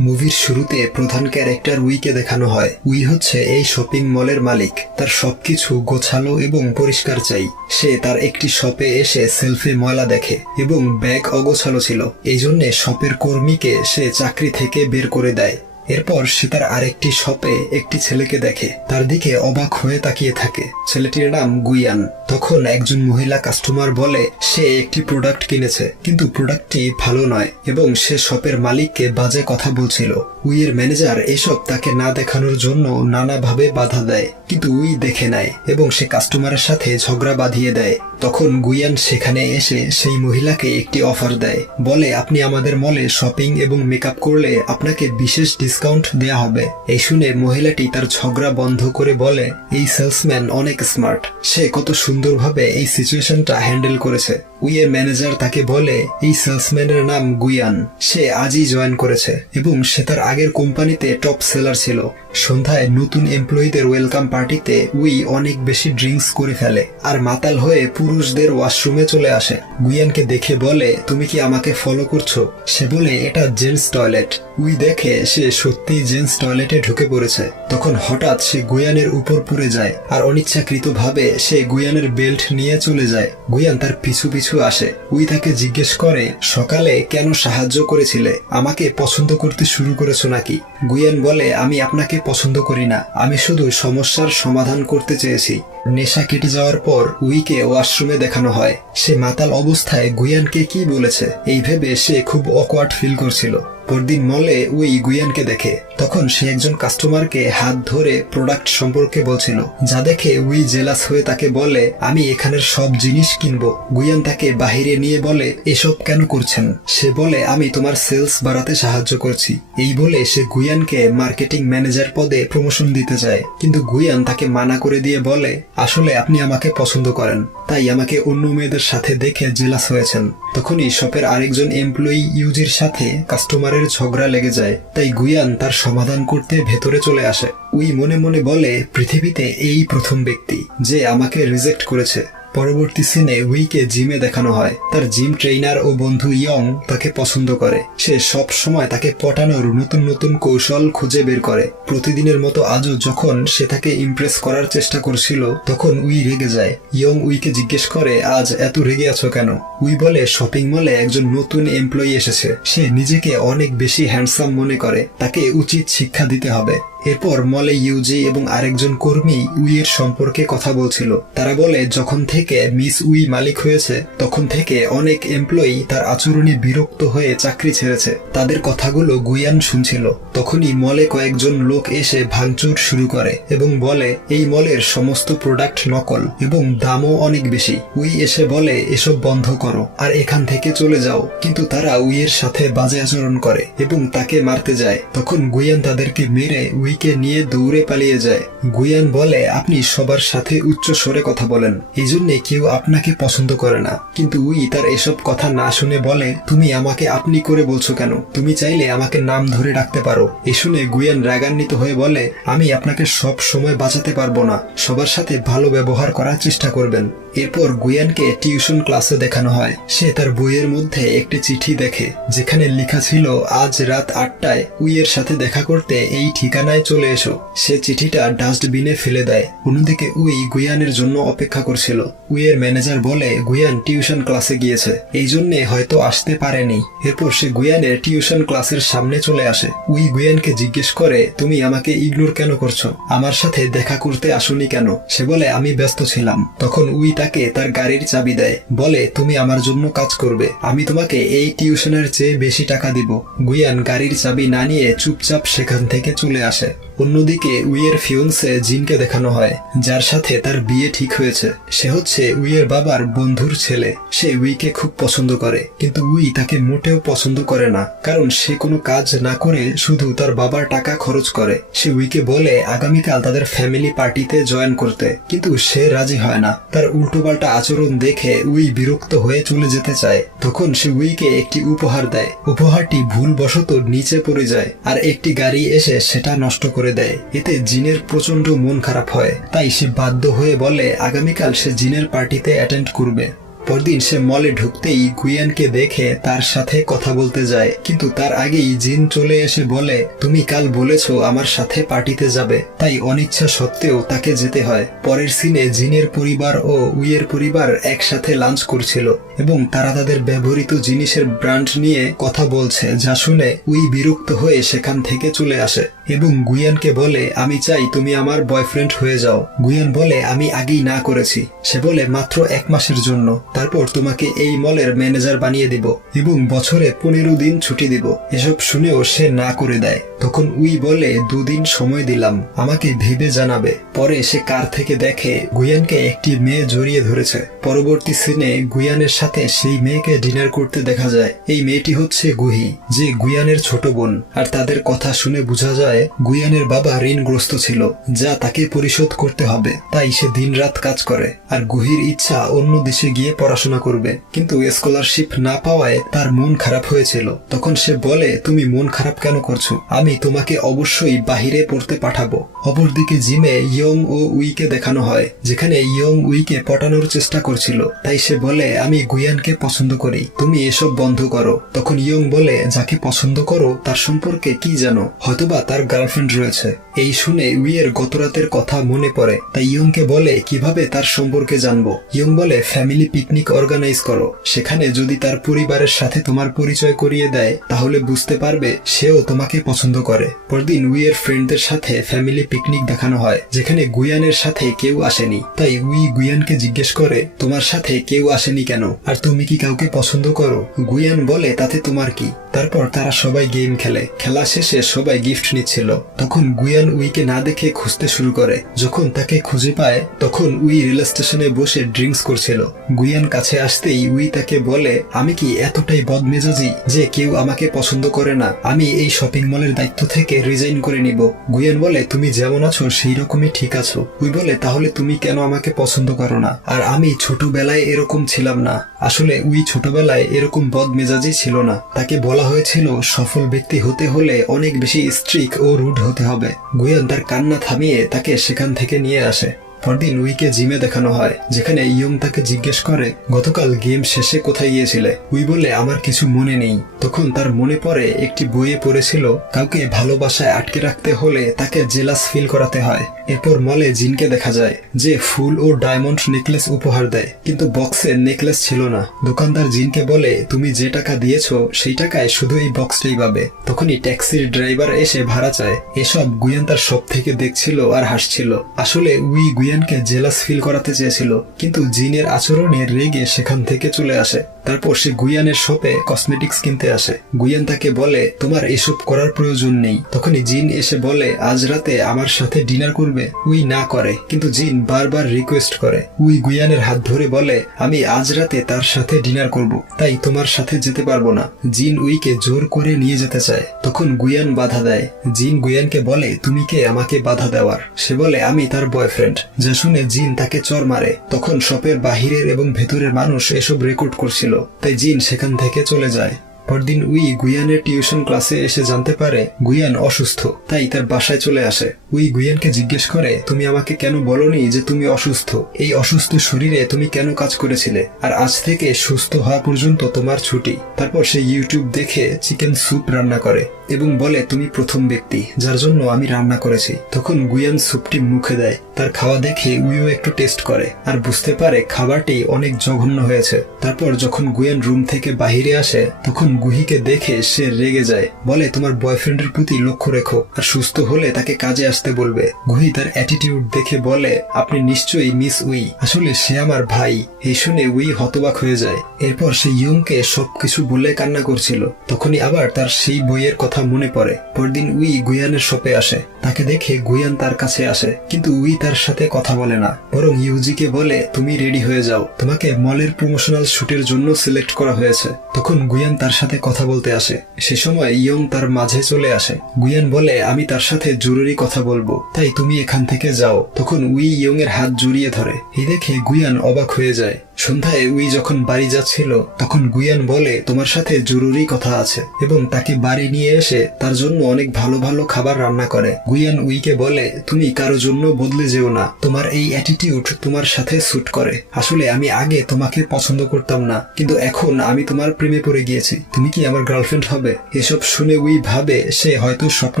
মুভির শুরুতে প্রধান ক্যারেক্টার উইকে দেখানো হয়। উই হচ্ছে এই শপিং মলের মালিক। তার সবকিছু গোছালো এবং পরিষ্কার চাই। সে তার একটি শপে এসে সেলফে ময়লা দেখে এবং ব্যাগ অগোছালো ছিল। এই জন্যে শপের কর্মীকে সে চাকরি থেকে বের করে দেয়। এরপর সে তার আরেকটি শপে একটি ছেলেকে দেখে। তার দিকে অবাক হয়ে তাকিয়ে থাকে। ছেলেটির নাম গুইয়ান। তখন একজন মহিলা কাস্টমার বলে, সে একটি প্রোডাক্ট কিনেছে। কিন্তু প্রোডাক্টটি ভালো নয় এবং সে শপের মালিককে বাজে কথা বলছিল। উইয়ের ম্যানেজার এসব তাকে না দেখানোর জন্য নানাভাবে বাধা দেয়, কিন্তু উই দেখে নেয় এবং সে কাস্টমারের সাথে ঝগড়া বাঁধিয়ে দেয়। তখন গুইয়ান সেখানে এসে সেই মহিলাকে একটি অফার দেয়, বলে, আপনি আমাদের মলে শপিং এবং মেকআপ করলে আপনাকে বিশেষ ডিসকাউন্ট দেয়া হবে। এই শুনে মহিলাটি তার ঝগড়া বন্ধ করে বলে, এই সেলসম্যান অনেক স্মার্ট। সে কত সুন্দরভাবে এই সিচুয়েশনটা হ্যান্ডেল করেছে। উইয়ের ম্যানেজার তাকে বলে, এই সেলসম্যানের নাম গুইয়ান সে আজই জয়েন করেছে এবং সে তার আগের কোম্পানিতে টপ সেলার ছিল। সন্ধ্যায় নতুন এমপ্লয়ীদের ওয়েলকাম পার্টিতে উই অনেক বেশি ড্রিঙ্কস করে ফেলে আর মাতাল হয়ে পুরুষদের ওয়াশরুমে চলে আসে। গুইয়ানকে দেখে বলে, তুমি কি আমাকে ফলো করছ? সে বলে, এটা জেন্টস টয়লেট। উই দেখে সে সত্যি জেন্টস টয়লেটে ঢুকে পড়েছে। তখন হঠাৎ সে গুয়ানের উপর পড়ে যায় আর অনিচ্ছাকৃতভাবে সে গুয়ানের বেল্ট নিয়ে চলে যায়। গুয়ান তার পিছু পিছু আসে। উই তাকে জিজ্ঞেস করে, সকালে কেন সাহায্য করেছিলে? আমাকে পছন্দ করতে শুরু করেছ নাকি? গুয়েন বলে, আমি আপনাকে পছন্দ করি না। আমি শুধু সমস্যার সমাধান করতে চেয়েছি। নেশা কেটে যাওয়ার পর উইকে ওয়াশরুমে দেখানো হয়। সে মাতাল অবস্থায় গুয়ানকে কি বলেছে, এই ভেবে সে খুব অকওয়ার্ড ফিল করছিল। পরদিন মলে উই গুয়ানকে দেখে। তখন সে একজন কাস্টমারকে হাত ধরে প্রোডাক্ট সম্পর্কে বলছিল, যা দেখে উই জেলাস হয়ে তাকে বলে, আমি এখানের সব জিনিস কিনবো। গুয়ান তাকে বাহিরে নিয়ে বলে, এসব কেন করছেন? সে বলে, আমি তোমার সেলস বাড়াতে সাহায্য করছি। এই বলে সে গুয়ানকে মার্কেটিং ম্যানেজার পদে প্রমোশন দিতে চায় কিন্তু গুয়ান তাকে মানা করে দিয়ে বলে, আসলে আপনি আমাকে পছন্দ করেন, তাই আমাকে অন্য মেয়েদের সাথে দেখে জেলাস হয়েছেন। তখনই শপের আরেকজন এমপ্লয়ি ইউজির সাথে কাস্টমারের ঝগড়া লেগে যায়, তাই গুয়ান তার সমাধান করতে ভেতরে চলে আসে। উই মনে মনে বলে, পৃথিবীতে এই প্রথম ব্যক্তি, যে আমাকে রিজেক্ট করেছে। পরবর্তী সিনে উইকে জিমে দেখানো হয়। তার জিম ট্রেইনার ও বন্ধু ইয়ং তাকে পছন্দ করে। সে সব সময় তাকে পটানোর নতুন নতুন কৌশল খুঁজে বের করে। প্রতিদিনের মতো আজও যখন সে তাকে ইমপ্রেস করার চেষ্টা করছিল, তখন উই রেগে যায়। ইয়ং উইকে জিজ্ঞেস করে, আজ এত রেগে আছো কেন? উই বলে, শপিং মলে একজন নতুন এমপ্লয়ি এসেছে। সে নিজেকে অনেক বেশি হ্যান্ডসাম মনে করে। তাকে উচিত শিক্ষা দিতে হবে। এরপর মলে ইউজি এবং আরেকজন কর্মী উইয়ের সম্পর্কে কথা বলছিল। তারা বলে, যখন থেকে মিস উই মালিক হয়েছে, তখন থেকে অনেক এমপ্লয়ি তার আচরণে বিরক্ত হয়ে চাকরি ছেড়েছে। তাদের কথাগুলো গুইয়ান শুনছিল। তখনই মলে কয়েকজন লোক এসে ভাঙচুর শুরু করে এবং বলে, এই মলের সমস্ত প্রোডাক্ট নকল এবং দামও অনেক বেশি। উই এসে বলে, এসব বন্ধ করো আর এখান থেকে চলে যাও। কিন্তু তারা উইয়ের সাথে বাজে আচরণ করে এবং তাকে মারতে যায়। তখন গুইয়ান তাদেরকে মেরে উইকে নিয়ে দৌড়ে পালিয়ে যায়। গুইয়ান বলে, আপনি সবার সাথে উচ্চ স্বরে কথা বলেন। এই জন্যে কেউ আপনাকে পছন্দ করে না। কিন্তু উই তার এসব কথা না শুনে বলে, তুমি আমাকে আপনি করে বলছো কেন? তুমি চাইলে আমাকে নাম ধরে ডাকতে পারো। এ শুনে গুইয়ান রাগান্বিত হয়ে বলে, আমি আপনাকে সব সময় বাঁচাতে পারব না। সবার সাথে ভালো ব্যবহার করার চেষ্টা করবেন। এরপর গুয়ানকে টিউশন ক্লাসে দেখানো হয়। সে তার বইয়ের মধ্যে একটি চিঠি দেখে, যেখানে লেখা ছিল, আজ রাত আটটায় উইয়ের সাথে দেখা করতে এই ঠিকানায় চলে এসো। সে চিঠিটা ডাস্টবিনে ফেলে দেয়। অন্যদিকে উই গুয়ানের জন্য অপেক্ষা করছিল। উইয়ের ম্যানেজার বলে, গুয়ান টিউশন ক্লাসে গিয়েছে। এই জন্যে হয়তো আসতে পারেনি। এরপর সে গুয়ানের টিউশন ক্লাসের সামনে চলে আসে। উই গুয়ানকে জিজ্ঞেস করে, তুমি আমাকে ইগনোর কেন করছ? আমার সাথে দেখা করতে আসনি কেন? সে বলে, আমি ব্যস্ত ছিলাম। তখন উই তাকে তার গাড়ির চাবি দেয়। বলে, তুমি আমার জন্য কাজ করবে। আমি তোমাকে এই টিউশনের চেয়ে বেশি টাকা দিব। গুয়ান গাড়ির চাবি না নিয়ে চুপচাপ সেখান থেকে চলে আসে। অন্যদিকে, উইয়ের ফিউন্সে জিনকে দেখানো হয়, যার সাথে তার বিয়ে ঠিক হয়েছে। সে হচ্ছে উইয়ের বাবার বন্ধুর ছেলে। সে উইকে খুব পছন্দ করে, কিন্তু উই তাকে মোটেও পছন্দ করে না, কারণ সে কোনো কাজ না করে শুধু তার বাবার টাকা খরচ করে। সে উইকে বলে, আগামীকাল তাদের ফ্যামিলি পার্টিতে জয়েন করতে। কিন্তু সে রাজি হয় না। তার উল্টোপাল্টা আচরণ দেখে উই বিরক্ত হয়ে চলে যেতে চায়। তখন সে উইকে একটি উপহার দেয়। উপহারটি ভুলবশত নিচে পড়ে যায়, আর একটি গাড়ি এসে সেটা নষ্ট করে দেয়। এতে জিনের প্রচণ্ড মন খারাপ হয়। তাই সে বাধ্য হয়ে বলে, আগামীকাল সে জিনের পার্টিতে অ্যাটেন্ড করবে। পরদিন সে মলে ঢুকতেই গুয়ানকে দেখে তার সাথে কথা বলতে যায়। কিন্তু তার আগেই জিন চলে এসে বলে, তুমি কাল বলেছ আমার সাথে পার্টিতে যাবে। তাই অনিচ্ছা সত্ত্বেও তাকে যেতে হয়। পরের সিনে জিনের পরিবার ও উইয়ের পরিবার একসাথে লাঞ্চ করছিল এবং তারা তাদের ব্যবহৃত জিনিসের ব্র্যান্ড নিয়ে কথা বলছে, যা শুনে উই বিরক্ত হয়ে সেখান থেকে চলে আসে। এবং গুয়ানকে বলে, আমি চাই তুমি আমার বয়ফ্রেন্ড হয়ে যাও। গুয়ান বলে, আমি আগেই না করেছি। সে বলে, মাত্র এক মাসের জন্য। তারপর তোমাকে এই মলের ম্যানেজার বানিয়ে দিব এবং বছরে পনেরো দিন ছুটি দিব। এসব শুনেও সে না করে দেয়। তখন উই বলে, দুদিন সময় দিলাম। আমাকে ভেবে জানাবে। পরে সে কার থেকে দেখে, গুয়ানকে একটি মেয়ে জড়িয়ে ধরেছে। পরবর্তী সিনে গুয়ানের সাথে সেই মেয়েকে ডিনার করতে দেখা যায়। এই মেয়েটি হচ্ছে গুহি, যে গুয়ানের ছোট বোন। আর তাদের কথা শুনে বোঝা যায় গুয়ানের বাবা ঋণগ্রস্ত ছিল, যা তাকে পরিশোধ করতে হবে। তাই সে দিনরাত কাজ করে, আর গুহির ইচ্ছা অন্য দেশে গিয়ে পড়াশোনা করবে। কিন্তু স্কলারশিপ না পাওয়ায় তার মন খারাপ হয়েছিল। তখন সে বলে, তুমি মন খারাপ কেন করছ? আমি তোমাকে অবশ্যই বাহিরে পড়তে পাঠাবো। অপরদিকে জিমে ইয়ং ও উইকে দেখানো হয়, যেখানে ইয়ং উইকে পটানোর চেষ্টা করছিল। তাই সে বলে, আমি গুয়ানকে পছন্দ করি, তুমি এসব বন্ধ করো। তখন ইয়ং বলে, যাকে পছন্দ করো, তার সম্পর্কে কি জানো? হয়তোবা তার গার্লফ্রেন্ড রয়েছে। এই শুনে উইয়ের গতরাতের কথা মনে পড়ে। তাই ইয়ংকে বলে, কীভাবে তার সম্পর্কে জানব? ইয়ং বলে, ফ্যামিলি পিকনিক অর্গানাইজ করো। সেখানে যদি তার পরিবারের সাথে তোমার পরিচয় করিয়ে দেয়, তাহলে বুঝতে পারবে, সেও তোমাকে পছন্দ করে। পরদিন উইয়ের ফ্রেন্ডদের সাথে ফ্যামিলি পিকনিক দেখানো হয়, যেখানে গুয়ানের সাথে কেউ আসেনি। তাই উই গুয়ানকে জিজ্ঞেস করে, তোমার সাথে কেউ আসেনি কেন? আর তুমি কি কাউকে পছন্দ করো? গুয়ান বলে, তাতে তোমার কি? তারপর তারা সবাই গেম খেলে। খেলা শেষে সবাই গিফট নিচ্ছিল। তখন গুয়ান উইকে না দেখে খুঁজতে শুরু করে। যখন তাকে খুঁজে পায়, তখন উই রেল স্টেশনে বসে ড্রিঙ্কস করছিল। গুয়ান কাছে আসতেই উই তাকে বলে, আমি কি এতটাই বদমেজাজি যে কেউ আমাকে পছন্দ করে না? আমি এই শপিং মলের দায়িত্ব থেকে রিজাইন করে নিব। গুয়ান বলে, তুমি যেমন আছো সেই রকমই ঠিক আছো। তুই বলে, তাহলে তুমি কেন আমাকে পছন্দ করো না? আর আমি ছোটবেলায় এরকম ছিলাম না। আসলে উই ছোটবেলায় এরকম বদ মেজাজই ছিল না। তাকে বলা হয়েছিল, সফল ব্যক্তি হতে হলে অনেক বেশি স্ট্রিক ও রুড হতে হবে। গুয়ান তার কান্না থামিয়ে তাকে সেখান থেকে নিয়ে আসে। পরদিন উইকে জিমে দেখানো হয়, যেখানে ইয়ং তাকে জিজ্ঞেস করে, গতকাল গেম শেষে কোথায় গিয়েছিলে? উই বলে আমার কিছু মনে নেই। তখন তার মনে পড়ে, একটি বইয়ে পড়েছিল, কাউকে ভালোবাসায় আটকে রাখতে হলে তাকে জেলাস ফিল করাতে হয়। এরপর মলে জিনকে দেখা যায়, যে ফুল ও ডায়মন্ড নেকলেস উপহার দেয়। কিন্তু বক্সে নেকলেস ছিল না। দোকানদার জিনকে বলে, তুমি যে টাকা দিয়েছ, সেই টাকায় শুধু এই বক্সটাই পাবে। তখনই ট্যাক্সির ড্রাইভার এসে ভাড়া চায়। এসব গুয়ান তার সব থেকে দেখছিল আর হাসছিল। আসলে উই গুয়ানকে জেলাস ফিল করাতে চেয়েছিল, কিন্তু জিনের আচরণে রেগে সেখান থেকে চলে আসে। তারপর সে গুইয়ানের শপে কসমেটিক্স কিনতে আসে। গুইয়ান তাকে বলে, তোমার এসব করার প্রয়োজন নেই। তখনই জিন এসে বলে, আজ রাতে আমার সাথে ডিনার করবে। উই না করে, কিন্তু জিন বারবার রিকোয়েস্ট করে। উই গুয়ানের হাত ধরে বলে, আমি আজ রাতে তার সাথে ডিনার করব, তাই তোমার সাথে যেতে পারব না। জিন উইকে জোর করে নিয়ে যেতে চায়। তখন গুয়ান বাধা দেয়। জিন গুয়ানকে বলে, তুমি কে আমাকে বাধা দেওয়ার? সে বলে, আমি তার বয়ফ্রেন্ড যা শুনে জিন তাকে চর মারে, তখন শপের বাহিরের এবং ভেতরের মানুষ এসব রেকর্ড করছিল। তাই জিন সেখান থেকে চলে যায়। পরদিন উই গুয়ানের টিউশন ক্লাসে এসে জানতে পারে, গুয়ান অসুস্থ। তাই তার বাসায় চলে আসে। উই গুয়ানকে জিজ্ঞেস করে, তুমি আমাকে কেন বলনি যে তুমি অসুস্থ? এই অসুস্থ শরীরে তুমি কেন কাজ করেছিলে? আর আজ থেকে সুস্থ হওয়া পর্যন্ত তোমার ছুটি। তারপর সে ইউটিউব দেখে চিকেন স্যুপ রান্না করে। এবং বলে, তুমি প্রথম ব্যক্তি, যার জন্য আমি রান্না করেছি। তখন গুয়ান স্যুপটি মুখে দেয়। তার খাওয়া দেখে উইও একটু টেস্ট করে, আর বুঝতে পারে খাবারটি অনেক জঘন্য হয়েছে। তারপর যখন গুয়ান রুম থেকে বাহিরে আসে, তখন গুহিকে দেখে সে রেগে যায়। বলে, তোমার বয়ফ্রেন্ডের প্রতি লক্ষ্য রেখো, আর সুস্থ হলে তাকে কাজে আসতে বলবে। গুহি তার অ্যাটিটিউড দেখে বলে, আপনি নিশ্চয়ই মিস উই। আসলে সে আমার ভাই। এই শুনে উই হতবাক হয়ে যায়। এরপর সে ইয়ংকে সবকিছু বলে কান্না করছিল। তখনই আবার তার সেই বইয়ের কথা মনে পড়ে। পরদিন উই গুয়ানের শপে আসে। তাকে দেখে গুয়ান তার কাছে আসে, কিন্তু উই তার সাথে কথা বলে না। বরং ইউজিকে বলে, তুমি রেডি হয়ে যাও। তোমাকে মলের প্রমোশনাল শুটের জন্য সিলেক্ট করা হয়েছে। তখন গুয়ান তার সাথে কথা বলতে আসে। সে সময় ইয়ং তার মাঝে চলে আসে। গুয়ান বলে, আমি তার সাথে জরুরি কথা বলব, তাই তুমি এখান থেকে যাও। তখন উই ইয়ং এর হাত জড়িয়ে ধরে। এই দেখে গুয়ান অবাক হয়ে যায়। সন্ধ্যায় উই যখন বাড়ি যাচ্ছিল, তখন গুয়ান বলে, তোমার সাথে জরুরি কথা আছে। এবং তাকে বাড়ি নিয়ে এসে তার জন্য অনেক ভালো ভালো খাবার রান্না করে। গুয়ান উইকে বলে, তুমি কারও জন্য বদলে যেও না। তোমার এই অ্যাটিটিউড তোমার সাথে স্যুট করে। আসলে আমি আগে তোমাকে পছন্দ করতাম না, কিন্তু এখন আমি তোমার প্রেমে পড়ে গিয়েছি। তুমি কি আমার গার্লফ্রেন্ড হবে? এসব শুনে উই ভাবে, সে হয়তো স্বপ্ন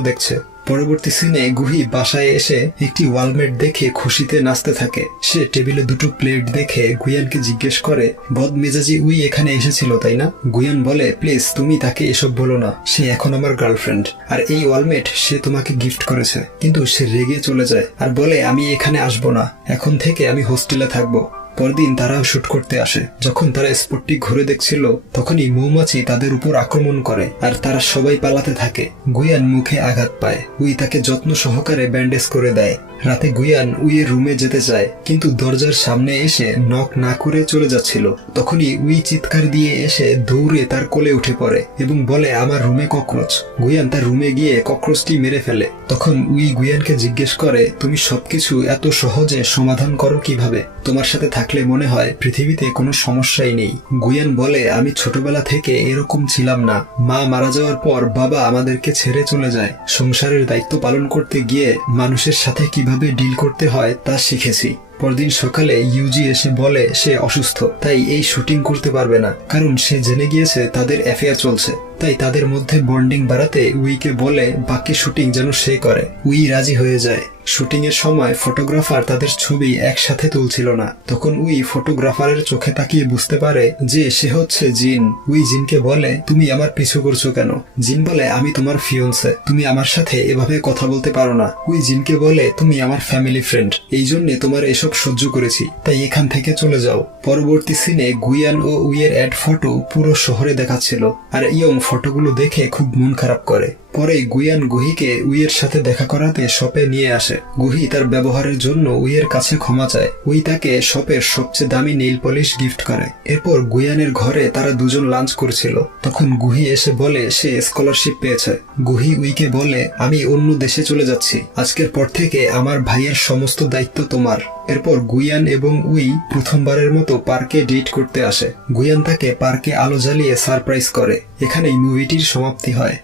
দেখছে। পরবর্তী সিনে গুহি বাসায় এসে একটি ওয়ালমেট দেখে খুশিতে নাচতে থাকে। সে টেবিলে দুটো প্লেট দেখে গুয়ানকে জিজ্ঞেস করে বদমেজাজি উই এখানে এসেছিল, তাই না? গুয়ান বলে, প্লিজ, তুমি তাকে এসব বলো না। সে এখন আমার গার্লফ্রেন্ড আর এই ওয়ালমেট, সে তোমাকে গিফট করেছে। কিন্তু সে রেগে চলে যায়। আর বলে, আমি এখানে আসব না। এখন থেকে আমি হোস্টেলে থাকব। পরদিন তারাও শুট করতে আসে। যখন তারা স্পটটি ঘুরে দেখছিল, তখনই মৌমাছি তাদের উপর আক্রমণ করে আর তারা সবাই পালাতে থাকে। গুয়ান মুখে আঘাত পায়। উই তাকে যত্ন সহকারে ব্যান্ডেজ করে দেয়। রাতে গুয়ান উইয়ের রুমে যেতে চায়, কিন্তু দরজার সামনে এসে নক না করে চলে যাচ্ছিল। তখনই উই চিৎকার দিয়ে এসে দৌড়ে তার কোলে উঠে পড়ে এবং বলে, আমার রুমে ককরোচ। গুয়ান তার রুমে গিয়ে ককরোচটি মেরে ফেলে। তখন উই গুয়ানকে জিজ্ঞেস করে, তুমি সবকিছু এত সহজে সমাধান করো কীভাবে? তোমার সাথে থাকলে মনে হয় পৃথিবীতে কোনো সমস্যাই নেই। গুয়ান বলে, আমি ছোটবেলা থেকে এরকম ছিলাম না। মা মারা যাওয়ার পর বাবা আমাদেরকে ছেড়ে চলে যায়। সংসারের দায়িত্ব পালন করতে গিয়ে মানুষের সাথে কীভাবে ডিল করতে হয় তা শিখেছি। পরদিন সকালে ইউজি এসে বলে, সে অসুস্থ, তাই এই শুটিং করতে পারবে না। কারণ সে জেনে গিয়েছে তাদের অ্যাফেয়ার চলছে। তাই তাদের মধ্যে বন্ডিং বাড়াতে উইকে বলে, বাকি শুটিং যেন সে করে। উই রাজি হয়ে যায়। শুটিং এর সময় ফটোগ্রাফার তাদের ছবি একসাথে তুলছিল না। তখন উই ফটোগ্রাফারের চোখে তাকিয়ে বুঝতে পারে যে সে হচ্ছে জিন। উই জিনকে বলে, তুমি আমার পিছু করছ কেন? জিন বলে, আমি তোমার ফিয়ন্সে তুমি আমার সাথে এভাবে কথা বলতে পারো না। উই জিনকে বলে, তুমি আমার ফ্যামিলি ফ্রেন্ড। এই জন্য তোমার এসব সহ্য করেছি। তাই এখান থেকে চলে যাও। পরবর্তী সিনে গুইয়ান ও উইয়ের অ্যাড ফটো পুরো শহরে দেখাচ্ছিল। আর ইয়ং ফটোগুলো দেখে খুব মন খারাপ করে। পরে গুইয়ান গুহিকে উইয়ের সাথে দেখা করাতে শপে নিয়ে আসে। গুহি তার ব্যবহারের জন্য উইয়ের কাছে ক্ষমা চায়। উই তাকে শপের সবচেয়ে দামি নীল পলিশ গিফট করে। এরপর গুইয়ানের ঘরে তারা দুজন লাঞ্চ করছিল। তখন গুহি এসে বলে, সে স্কলারশিপ পেয়েছে। গুহি উইকে বলে, আমি অন্য দেশে চলে যাচ্ছি। আজকের পর থেকে আমার ভাইয়ের সমস্ত দায়িত্ব তোমার। এরপর গুইয়ান এবং উই প্রথমবারের মতো পার্কে ডেট করতে আসে। গুইয়ান তাকে পার্কে আলো জ্বালিয়ে সারপ্রাইজ করে। এখানেই মুভিটির সমাপ্তি হয়।